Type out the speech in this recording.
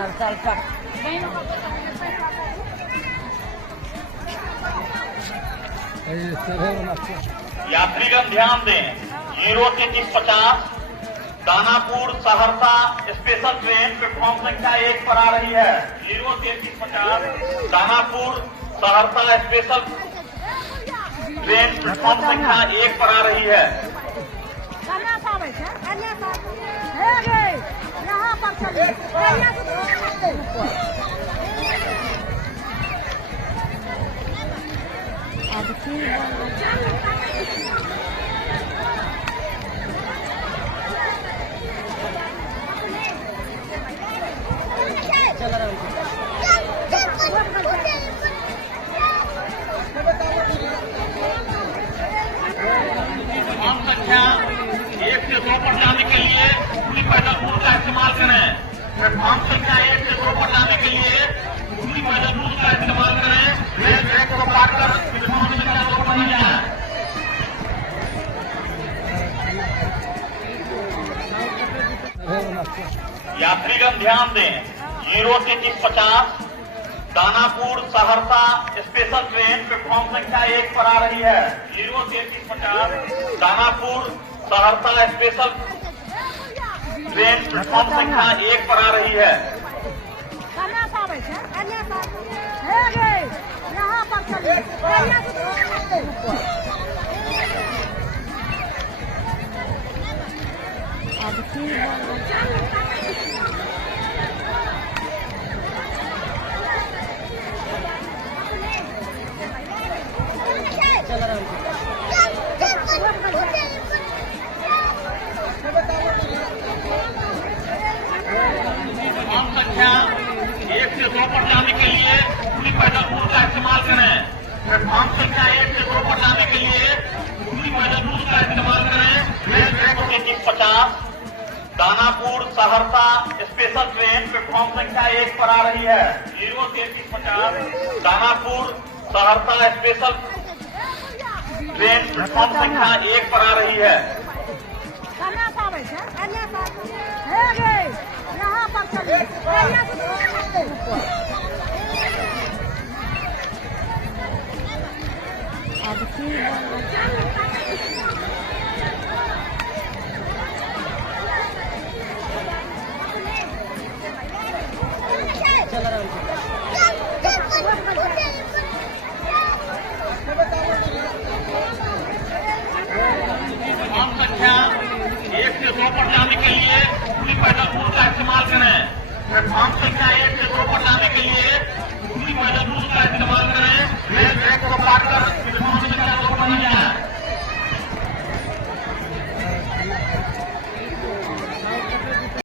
चल चल यात्रीगण ध्यान दें, 03350 Danapur Saharsa special train platform संख्या 1 पर आ रही है। 03350 Danapur Saharsa special train platform संख्या 1 पर आ रही है। प्लेटफॉर्म संख्या 1 से 2 पर जाने के लिए पूरी पैदल रूट का इस्तेमाल करें। प्लेटफॉर्म संख्या 1 से 2 पर जाने के लिए पूरी पैदल रूट का इस्तेमाल करें। रेल ट्रैक को काट कर प्लेटफॉर्म संख्या 2 पर जाए। यात्रीगण ध्यान दें, 03350 Danapur Saharsa special train platform संख्या 1 पर आ रही है। 03350 Danapur Saharsa special train platform संख्या 1 पर आ रही है। प्लेटफॉर्म संख्या 1 से 2 पर जाने के लिए पूरी पैदल रूट का इस्तेमाल करें। प्लेटफॉर्म संख्या 1 से 2 पर जाने के लिए पूरी पैदल रूट का इस्तेमाल करें। Rail track 03350 Danapur Saharsa special train platform संख्या 1 पर आ रही है। 03350 Danapur Saharsa special train platform संख्या 1 पर आ रही है। प्लेटफॉर्म संख्या 1 से 2 पर जाने के लिए पूरी पैदल रूट का इस्तेमाल करें। प्लेटफॉर्म संख्या 1 से 2 पर जाने